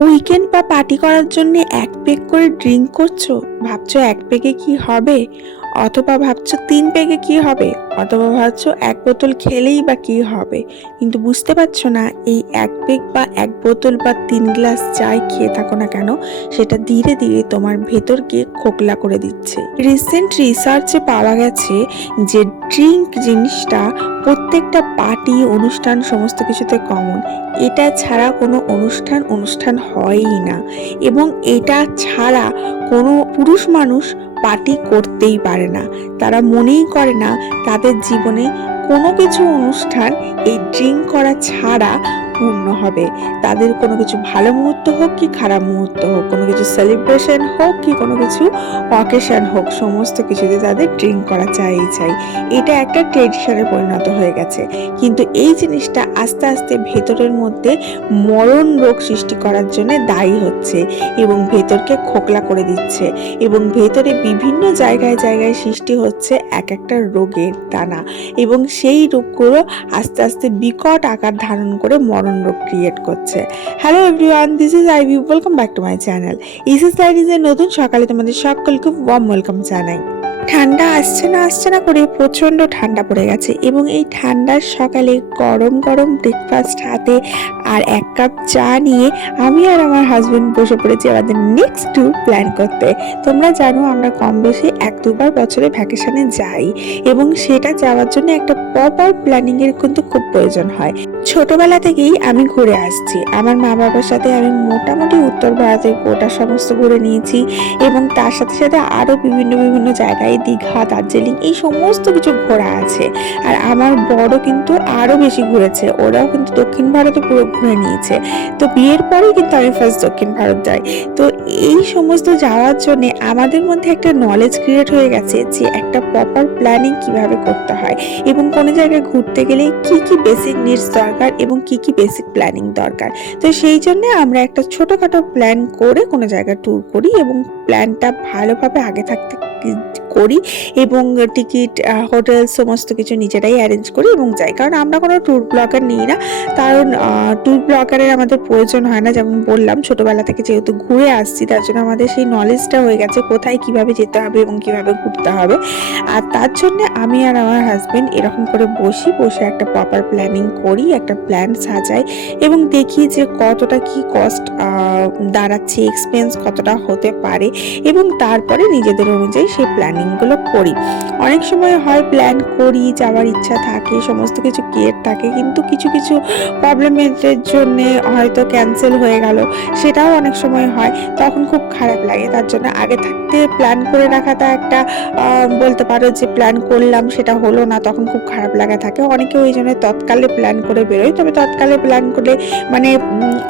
Weekend বা party করার জন্য এক পেগ করে ড্রিঙ্ক করছো, ভাবছো এক পেগে কি হবে, অথবা ভাবছো 3 পেগে কি হবে, অথবা ভাবছো এক বোতল খেলেই বা কি হবে। কিন্তু বুঝতে পারছো না এই এক পেগ বা এক বোতল বা 3 গ্লাস চাই খেয়ে থাকো না কেন, সেটা ধীরে ধীরে তোমার ভেতরকে খোকলা করে দিচ্ছে। রিসেন্ট রিসার্চে পাওয়া গেছে যে ড্রিঙ্ক জিনিসটা প্রত্যেকটা পার্টি অনুষ্ঠান সমস্ত কিছুতে কমন। এটা ছাড়া কোনো অনুষ্ঠান হয়ই না, এবং এটা ছাড়া কোনো পুরুষ মানুষ পার্টি করতেই পারে না। তারা মনেই করে না তাদের জীবনে কোনো কিছু অনুষ্ঠান এই ড্রিঙ্ক করা ছাড়া পূর্ণ হবে। তাদের কোনো কিছু ভালো মুহূর্ত হোক কি খারাপ মুহূর্ত হোক, কোনো কিছু সেলিব্রেশন হোক কি কোনো কিছু অকেশন হোক, সমস্ত কিছুতে তাদের ড্রিঙ্ক করা চাই। এটা একটা ট্রেডিশনে পরিণত হয়ে গেছে। কিন্তু এই জিনিসটা আস্তে আস্তে ভেতরের মধ্যে মরণ রোগ সৃষ্টি করার জন্য দায়ী হচ্ছে, এবং ভেতরকে খোকলা করে দিচ্ছে, এবং ভেতরে বিভিন্ন জায়গায় জায়গায় সৃষ্টি হচ্ছে এক একটা রোগের দানা, এবং সেই রোগগুলো আস্তে আস্তে বিকট আকার ধারণ করে মরণ রোগ ক্রিয়েট করছে। Hello everyone, this is Ivy, welcome back to my channel. ইসিস ডায়েরিজের নতুন সকালে তোমাদের সকলকে ওয়ার্ম ওয়েলকাম জানাই। ঠান্ডা আসছে না করে প্রচন্ড ঠান্ডা পড়ে গেছে, এবং এই ঠান্ডার সকালে গরম গরম ব্রেকফাস্ট হাতে আর এক কাপ চা নিয়ে আমি আর আমার হাজবেন্ড বসে পড়েছি আমাদের নেক্সট ট্যুর প্ল্যান করতে। তোমরা জানো আমরা কম বেশি 1-2বার বছরে ভ্যাকেশনে যাই, এবং সেটা যাওয়ার জন্য একটা প্রপার প্ল্যানিং এর কিন্তু খুব প্রয়োজন হয়। ছোটবেলা থেকেই আমি ঘুরে আসছি, আমার মা বাবার সাথে আমি মোটামুটি উত্তর ভারতের গোটা সমস্ত ঘুরে নিয়েছি, এবং তার সাথে সাথে আরো বিভিন্ন বিভিন্ন জায়গায় দীঘা, দার্জিলিং এই সমস্ত কিছু ঘোরা আছে। আর আমার বড় কিন্তু আরো বেশি ঘুরেছে, ওরাও কিন্তু দক্ষিণ ভারতে পুরো ঘুরে নিয়েছে। তো বিয়ের পরেই কিন্তু আমি ফার্স্ট দক্ষিণ ভারত যাই। তো এই সমস্ত যাওয়ার জন্য আমাদের মধ্যে একটা নলেজ ক্রিয়েট হয়ে গেছে যে একটা প্রপার প্ল্যানিং কিভাবে করতে হয়, এবং কোনো জায়গায় ঘুরতে গেলে কি কি বেসিক নিডস দরকার এবং কি কি বেসিক প্ল্যানিং দরকার। তো সেই জন্য আমরা একটা ছোটখাটো প্ল্যান করে কোনো জায়গায় ট্যুর করি, এবং প্ল্যানটা ভালোভাবে আগে থাকতে করি, এবং টিকিট, হোটেল সমস্ত কিছু নিজেরাই অ্যারেঞ্জ করি এবং যাই। কারণ আমরা কোনো ট্যুর ব্লগার নিই না, কারণ ট্যুর ব্লগারের আমাদের প্রয়োজন হয় না। যেমন বললাম, ছোটবেলা থেকে যেহেতু ঘুরে আসছি, তার জন্য আমাদের সেই নলেজটা হয়ে গেছে কোথায় কিভাবে যেতে হবে এবং কিভাবে ঘুরতে হবে। আর তার জন্য আমি আর আমার হাজবেন্ড এরকম করে বসে একটা প্রপার প্ল্যানিং করি, একটা প্ল্যান সাজাই, এবং দেখি যে কতটা কি কস্ট দাঁড়াচ্ছে, এক্সপেন্স কতটা হতে পারে, এবং তারপরে নিজেদের অনুযায়ী সেই প্ল্যানিংগুলো করি। অনেক সময় হয় প্ল্যান করি, যাওয়ার ইচ্ছা থাকে, সমস্ত কিছু ক্লিয়ার থাকে, কিন্তু কিছু কিছু প্রবলেমের জন্য হয়তো ক্যান্সেল হয়ে গেল, সেটাও অনেক সময় হয়, তখন খুব খারাপ লাগে। তার জন্য আগে থাকতে প্ল্যান করে রাখাটা একটা বলতে পারো যে প্ল্যান করলাম সেটা হলো না, তখন খুব খারাপ লাগা থাকে। অনেকে ওই জন্য তৎকালে প্ল্যান করে বেরোয়, তবে তৎকালে প্ল্যান করলে মানে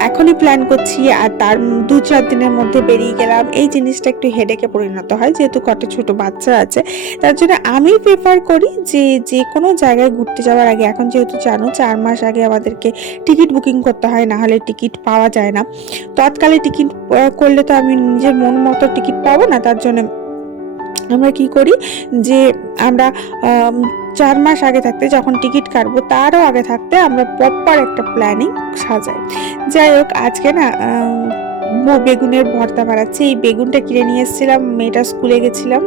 এখনই প্ল্যান করছি আর তার 2-4 দিনের মধ্যে বেরিয়ে গেলাম, এই জিনিসটা একটু হেডেকে পরিণত হয়, যেহেতু কত ছোট বাচ্চা আছে। তার জন্য আমি প্রেফার করি যে যে কোনো জায়গায় ঘুরতে যাওয়ার আগে, এখন যেহেতু জানো 4 মাস আগে আমাদেরকে টিকিট বুকিং করতে হয়, না হলে টিকিট পাওয়া যায় না। তৎকালে টিকিট করলে তো আমি নিজের মন মতো টিকিট পাবো না। তার জন্য আমরা কি করি যে আমরা 4 মাস আগে থাকতে, যখন টিকিট কাটবো তারও আগে থাকতে আমরা প্রপার একটা প্ল্যানিং সাজাই। যাই হোক, আজকে না বেগুনের ভর্তা বানাচ্ছি। এই বেগুনটা কিনে নিয়ে এসেছিলাম, মেয়েটা স্কুলে গেছিলাম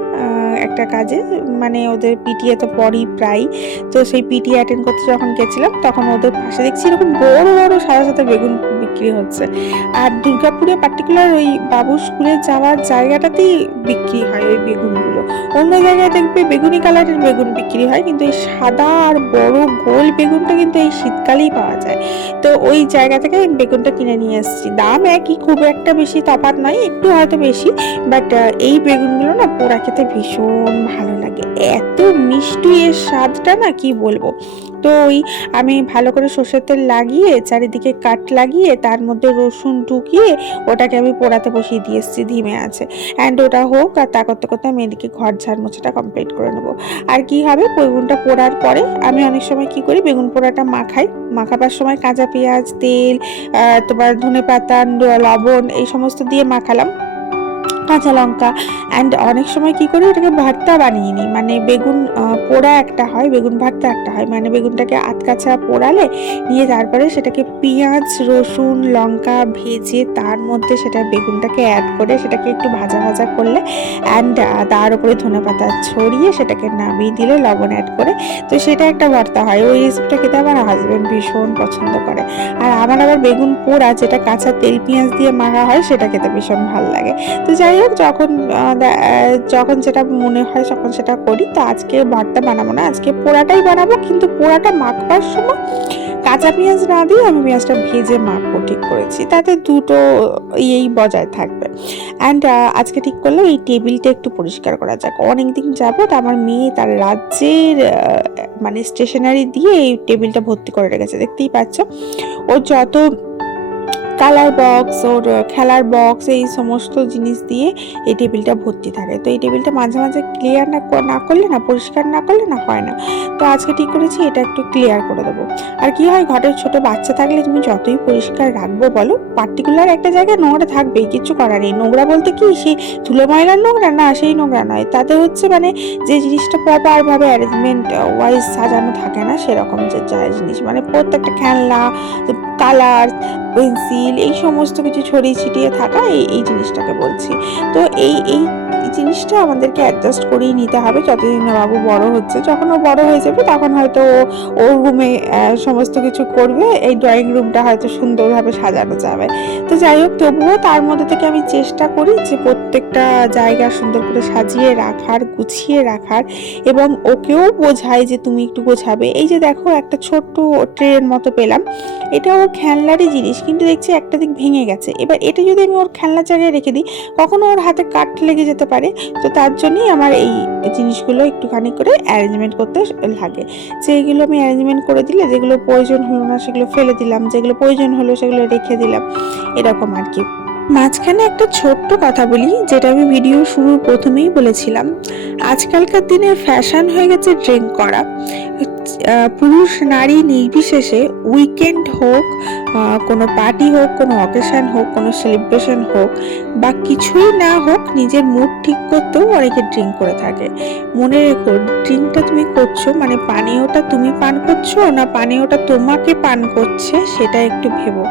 একটা কাজে, মানে ওদের পিটিএ তো পড়ি প্রায়। তো সেই পিটিএ অ্যাটেন্ড করতে যখন গেছিলাম, তখন ওদের পাশে দেখছি এরকম বড় বড় সাদা সাদা বেগুন বিক্রি হচ্ছে। আর দুর্গাপুরে পার্টিকুলার ওই বাবুর স্কুলে যাওয়ার জায়গাটাতেই বিক্রি হয় ওই বেগুনগুলো। অন্য জায়গায় দেখবে বেগুনি কালারের বেগুন বিক্রি হয়, কিন্তু এই সাদা আর বড় গোল বেগুনটা কিন্তু এই শীতকালেই পাওয়া যায়। তো ওই জায়গা থেকে আমি বেগুনটা কিনে নিয়ে এসেছি। দাম একই, খুব একটা বেশি তফাৎ নয়, একটু হয়তো বেশি, বাট এই বেগুনগুলো না পোড়া খেতে ভীষণ ভালো লাগে, এত মিষ্টি এর স্বাদটা না কি বলবো। তো ওই আমি ভালো করে সর্ষের তেল লাগিয়ে চারিদিকে কাট লাগিয়ে তার মধ্যে রসুন ঢুকিয়ে ওটাকে আমি পোড়াতে বসিয়ে দিয়ে এসেছি ধিমে আছে। অ্যান্ড ওটা হোক, আর তা করতে করতে আমি এদিকে ঘর ঝাড় মোছাটা কমপ্লিট করে নেবো। আর কি হবে, বেগুনটা পোড়ার পরে আমি অনেক সময় কি করি, বেগুন পোড়াটা মাখাবার সময় কাঁচা পেঁয়াজ, তেল, তোমার ধনেপাতা, লবণ এই সমস্ত দিয়ে মাখালাম। কাঁচা লঙ্কা অ্যান্ড অনেক সময় কি করি এটাকে ভর্তা বানিয়ে নিই, মানে বেগুন পোড়া একটা হয়, বেগুন ভর্তা একটা হয়, মানে বেগুনটাকে আধকাচা পোড়ালে নিয়ে তারপরে সেটাকে পেঁয়াজ রসুন লঙ্কা ভেজে তার মধ্যে সেটা বেগুনটাকে অ্যাড করে সেটাকে একটু ভাজা ভাজা করলে অ্যান্ড তার উপরে ধনেপাতা ছড়িয়ে সেটাকে নামিয়ে দিলে লবণ অ্যাড করে, তো সেটা একটা ভর্তা হয়। ওই রেসিপিটা খেতে আমার হাজব্যান্ড ভীষণ পছন্দ করে। আর আমার আবার বেগুন পোড়া যেটা কাঁচা তেল পেঁয়াজ দিয়ে মাখা হয় সেটা খেতে ভীষণ ভালো লাগে। তো যাই হোক, যখন যেটা মনে হয় তখন সেটা করি। তো আজকে ভর্তা বানাবো না, আজকে পোড়াটাই বানাবো, কিন্তু পোড়াটা মাখবার সময় কাঁচা পেঁয়াজ না দিয়ে আমি পেঁয়াজটা ভেজে মাখবো ঠিক করেছি, তাতে দুটো ইয়েই বজায় থাকবে। অ্যান্ড আজকে ঠিক করলাম এই টেবিলটা একটু পরিষ্কার করা যাক। অনেকদিন যাবত আমার মেয়ে তার রাজ্যের মানে স্টেশনারি দিয়ে এই টেবিলটা ভর্তি করে রেখেছে, দেখতেই পাচ্ছ। ও যত কালার বক্স ওর খেলার বক্স এই সমস্ত জিনিস দিয়ে এই টেবিলটা ভর্তি থাকে। তো এই টেবিলটা মাঝে মাঝে ক্লিয়ার না করলে না, পরিষ্কার না করলে না হয় না। তো আজকে ঠিক করেছি এটা একটু ক্লিয়ার করে দেবো। আর কি হয়, ঘরের ছোট বাচ্চা থাকলে তুমি যতই পরিষ্কার রাখবো বলো, পার্টিকুলার একটা জায়গায় নোংরা থাকবেই, কিছু করার নেই। নোংরা বলতে কি সেই ধুলো ময়লার নোংরা না, সেই নোংরা নয়, তাতে হচ্ছে মানে যে জিনিসটা প্রপার ভাবে অ্যারেঞ্জমেন্ট ওয়াইজ সাজানো থাকে না সেরকম যে জিনিস, মানে প্রত্যেকটা খেলনা কালার পেন্সিল এই সমস্ত কিছু ছড়িয়ে ছিটিয়ে থাকা, এই জিনিসটাকে বলছি। তো এই জিনিসটা আমাদেরকে অ্যাডজাস্ট করেই নিতে হবে যতদিন না বাবু বড় হচ্ছে। যখন ও বড় হয়ে যাবে তখন হয়তো ওর রুমে সমস্ত কিছু করবে, এই ড্রয়িং রুমটা হয়তো সুন্দরভাবে সাজানো যাবে। তো যাই হোক, তবুও তার মধ্যে থেকে আমি চেষ্টা করি যে প্রত্যেকটা জায়গা সুন্দর করে সাজিয়ে রাখার, গুছিয়ে রাখার, এবং ওকেও বোঝাই যে তুমি একটু গোছাবে। এই যে দেখো একটা ছোট্ট ট্রের মতো পেলাম, এটা ওর খেলনারই জিনিস, কিন্তু দেখছি একটা দিক ভেঙে গেছে। এবার এটা যদি আমি ওর খেলনার জায়গায় রেখে দিই কখনো ওর হাতে কাট লেগে যেতে পারে। তো তার জন্যই আমার এই জিনিসগুলো একটুখানি করে অ্যারেঞ্জমেন্ট করতে লাগে, যে এগুলো আমি অ্যারেঞ্জমেন্ট করে দিলে যেগুলো প্রয়োজন হলো না সেগুলো ফেলে দিলাম, যেগুলো প্রয়োজন হলো সেগুলো রেখে দিলাম, এরকম আর কি। মাঝখানে একটা ছোট্ট কথা বলি, যেটা আমি ভিডিও শুরুর প্রথমেই বলেছিলাম। আজকালকার দিনে ফ্যাশন হয়ে গেছে ড্রিঙ্ক করা। পুরুষ নারী নির্বিশেষে উইকেন্ড হোক, কোনো পার্টি হোক, কোনো অকেশন হোক, কোনো সেলিব্রেশন হোক বা কিছুই না হোক, নিজের মুড ঠিক করতেও অনেকে ড্রিঙ্ক করে থাকে। মনে রেখো, ড্রিঙ্কটা তুমি করছো মানে পানীয়টা তুমি পান করছো না পানীয়টা তোমাকে পান করছে, সেটা একটু ভেবো।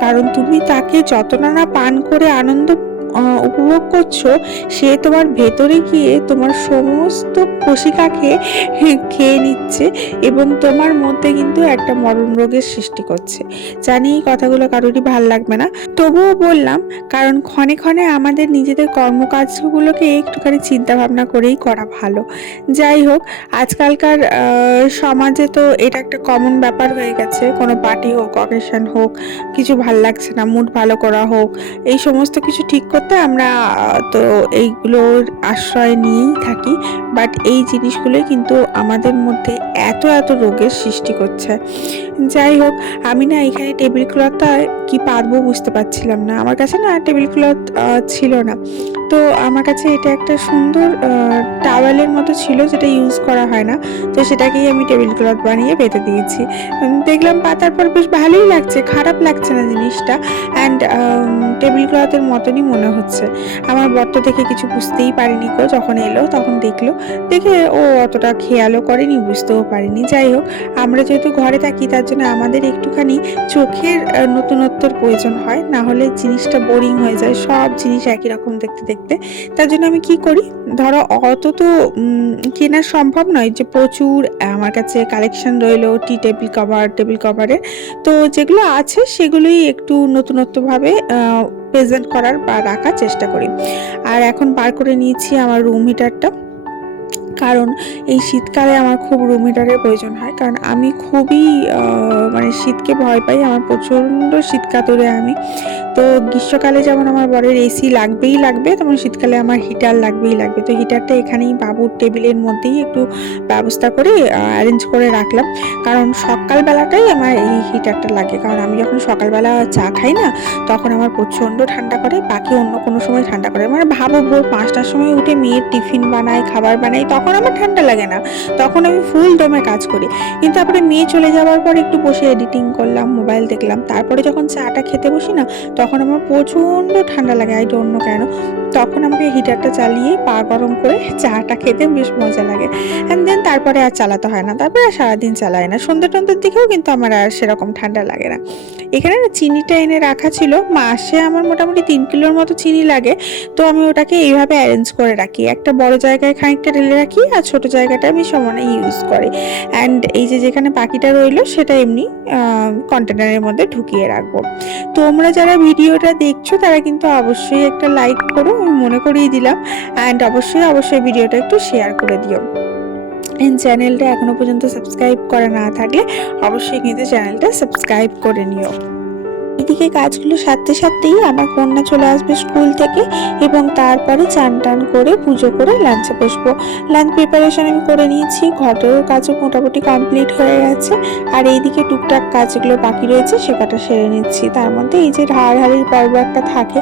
কারণ তুমি তাকে যত না পান করে আনন্দ উপভোগ করছো, সে তোমার ভেতরে গিয়ে তোমার সমস্ত কোশিকাকে খেয়ে নিচ্ছে এবং তোমার মধ্যে কিন্তু একটা মরণ রোগের সৃষ্টি করছে। জানি এই কথাগুলো কারোরই ভাল লাগবে না, তবুও বললাম, কারণ ক্ষণে ক্ষণে আমাদের নিজেদের কর্মকাজগুলোকে একটুখানি চিন্তা ভাবনা করেই করা ভালো। যাই হোক, আজকালকার সমাজে তো এটা একটা কমন ব্যাপার হয়ে গেছে। কোনো পার্টি হোক, অকেশন হোক, কিছু ভাল লাগছে না, মুড ভালো করা হোক, এই সমস্ত কিছু ঠিক করতে আমরা তো এইগুলোর আশ্রয় নিয়েই থাকি। বাট এই জিনিসগুলোই কিন্তু আমাদের মধ্যে এত এত রোগের সৃষ্টি করছে। যাই হোক, আমি না এখানে টেবিল ক্লথটা কি পারবো বুঝতে পারছিলাম না। আমার কাছে না টেবিল ক্লথ ছিল না, তো আমার কাছে এটা একটা সুন্দর টাওয়েলের মতো ছিল যেটা ইউজ করা হয় না, তো সেটাকেই আমি টেবিল ক্লথ বানিয়ে পেতে দিয়েছি। দেখলাম পাতার পর বেশ ভালোই লাগছে, খারাপ লাগছে না জিনিসটা, অ্যান্ড টেবিল ক্লথের মতনই মনে হচ্ছে। আমার বর তো দেখে কিছু বুঝতেই পারিনি গো, যখন এলো তখন দেখে ও অতটা খেয়ালও করেনি, বুঝতেও পারিনি। যাই হোক, আমরা যেহেতু ঘরে থাকি তার জন্য আমাদের একটুখানি চোখের নতুনত্বর প্রয়োজন হয়, না হলে জিনিসটা বোরিং হয়ে যায়, সব জিনিস একই রকম দেখতে দেখতে। তার জন্য আমি কি করি, ধরো অত তো কেনা সম্ভব নয় যে প্রচুর আমার কাছে কালেকশন রইলো টেবিল কভারের। তো যেগুলো আছে সেগুলোই একটু নতুনত্বভাবে প্রেজেন্ট করার বা রাখার চেষ্টা করি। আর এখন বার করে নিয়েছি আমার রুম হিটারটা, কারণ এই শীতকালে আমার খুব রুম হিটারের প্রয়োজন হয়, কারণ আমি খুবই মানে শীতকে ভয় পাই, আমার প্রচণ্ড শীত কাতুরে আমি। তো গ্রীষ্মকালে যেমন আমার বরের এসি লাগবেই লাগবে, তেমন শীতকালে আমার হিটার লাগবেই লাগবে। তো হিটারটা এখানেই বাবুর টেবিলের মধ্যেই একটু ব্যবস্থা করে অ্যারেঞ্জ করে রাখলাম, কারণ সকালবেলাটাই আমার এই হিটারটা লাগে। কারণ আমি যখন সকালবেলা চা খাই না, তখন আমার প্রচণ্ড ঠান্ডা করে, বাকি অন্য কোনো সময় ঠান্ডা করে। মানে ভাবো ভোর 5টার সময় উঠে মেয়ের টিফিন বানাই, খাবার বানাই, তখন তখন আমার ঠান্ডা লাগে না, তখন আমি ফুল দমে কাজ করি। কিন্তু তারপরে মেয়ে চলে যাওয়ার পর একটু বসে এডিটিং করলাম, মোবাইল দেখলাম, তারপরে যখন চাটা খেতে বসি না, তখন আমার প্রচণ্ড ঠান্ডা লাগে, আই ডোন্ট নো কেন। তখন আমাকে হিটারটা চালিয়ে পা গরম করে চাটা খেতে বেশ মজা লাগে। অ্যান্ড দেন তারপরে আর চালাতে হয় না, তারপরে আর সারাদিন চালাই না। সন্ধ্যা টন্ধ্যার দিকেও কিন্তু আমার আর সেরকম ঠান্ডা লাগে না। এখানে না চিনিটা এনে রাখা ছিল, মাসে আমার মোটামুটি 3 কিলোর মতো চিনি লাগে। তো আমি ওটাকে এইভাবে অ্যারেঞ্জ করে রাখি, একটা বড় জায়গায় খানিকটা ঢেলে রাখি আর ছোট জায়গাটা আমি সমানে ইউজ করি। অ্যান্ড এই যে যেখানে বাকিটা রইলো সেটা এমনি কন্টেনারের মধ্যে ঢুকিয়ে রাখবো। তোমরা যারা ভিডিওটা দেখছো তারা কিন্তু অবশ্যই একটা লাইক করো, আমি মনে করিয়ে দিলাম। অ্যান্ড অবশ্যই ভিডিওটা একটু শেয়ার করে দিও। চ্যানেলটা এখনো পর্যন্ত সাবস্ক্রাইব করা না থাকলে অবশ্যই কিন্তু চ্যানেলটা সাবস্ক্রাইব করে নিও। এদিকে কাজগুলো সারতেই আমার কন্যা চলে আসবে স্কুল থেকে, এবং তারপরে চান টান করে পুজো করে লাঞ্চে বসবো। লাঞ্চ প্রিপারেশন আমি করে নিয়েছি, ঘরের কাজও মোটামুটি কমপ্লিট হয়ে গেছে। আর এইদিকে টুকটাক কাজগুলো বাকি রয়েছে সেটা সেরে নিচ্ছি। তার মধ্যে এই যে হাড়ির পর্ব একটা থাকে,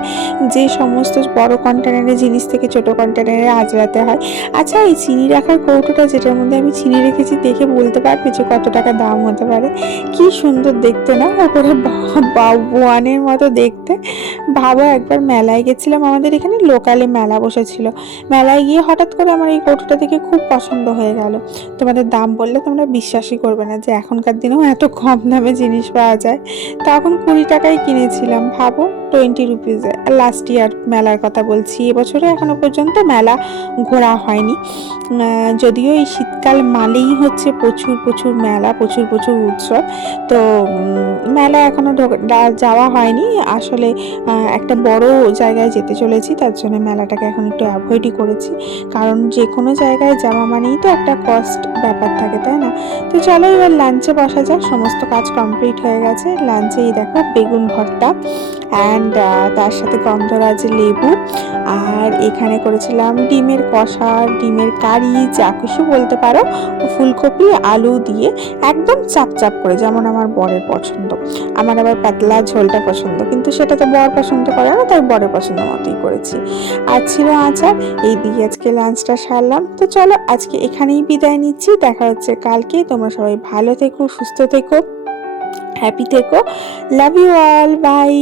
যে সমস্ত বড় কন্টেনারের জিনিস থেকে ছোট কন্টেনারে আজরাতে হয়। আচ্ছা, এই চিনি রাখার কৌটোটা যেটার মধ্যে আমি চিনি রেখেছি, দেখে বলতে পারবে যে কত টাকা দাম হতে পারে? কি সুন্দর দেখতে না, ওপরে ওয়ানের মতো দেখতে। ভাবো, একবার মেলায় গেছিলাম, আমাদের এখানে লোকালে মেলা বসেছিল, মেলায় গিয়ে হঠাৎ করে আমার এই কৌটোটা দেখে খুব পছন্দ হয়ে গেল। তোমাদের দাম বললে তোমরা বিশ্বাসই করবে না যে এখনকার দিনেও এত কম দামে জিনিস পাওয়া যায়। তখন 20 টাকায় কিনেছিলাম, ভাবো, 20 রুপিজে। আর লাস্ট ইয়ার মেলার কথা বলছি, এবছরে এখনো পর্যন্ত মেলা ঘোরা হয়নি। যদিও এই শীতকাল মানেই হচ্ছে প্রচুর মেলা, প্রচুর উৎসব। তো মেলা এখনো যাওয়া হয়নি আসলে। একটা বড় জায়গায় যেতে চলেছি, তার জন্য মেলাটাকে এখন একটু অ্যাভয়েডই করেছি। কারণ যে কোনো জায়গায় যাওয়া মানেই তো একটা কস্ট ব্যাপার থাকে, তাই না? তো চলো এবার লাঞ্চে বসা যাক। সমস্ত কাজ কমপ্লিট হয়ে গেছে। লাঞ্চেই দেখো বেগুন ভর্তা, অ্যান্ড তার সাথে গন্ধরাজ লেবু, আর এখানে করেছিলাম ডিমের কষা, ডিমের কারি, যা কিছু বলতে পারো, ফুলকপি আলু দিয়ে একদম চাপ করে, যেমন আমার বরের পছন্দ। আমার আবার পাতলা ঝোলটা পছন্দ, কিন্তু সেটা তো বর পছন্দ করে না, তাই বরের পছন্দ মতোই করেছি। আর ছিল আচার। এই দিয়ে আজকে লাঞ্চটা সারলাম। তো চলো আজকে এখানেই বিদায় নিচ্ছি, দেখা হচ্ছে কালকে। তোমরা সবাই ভালো থেকো, সুস্থ থেকো, হ্যাপি থেকো। Love you all, by.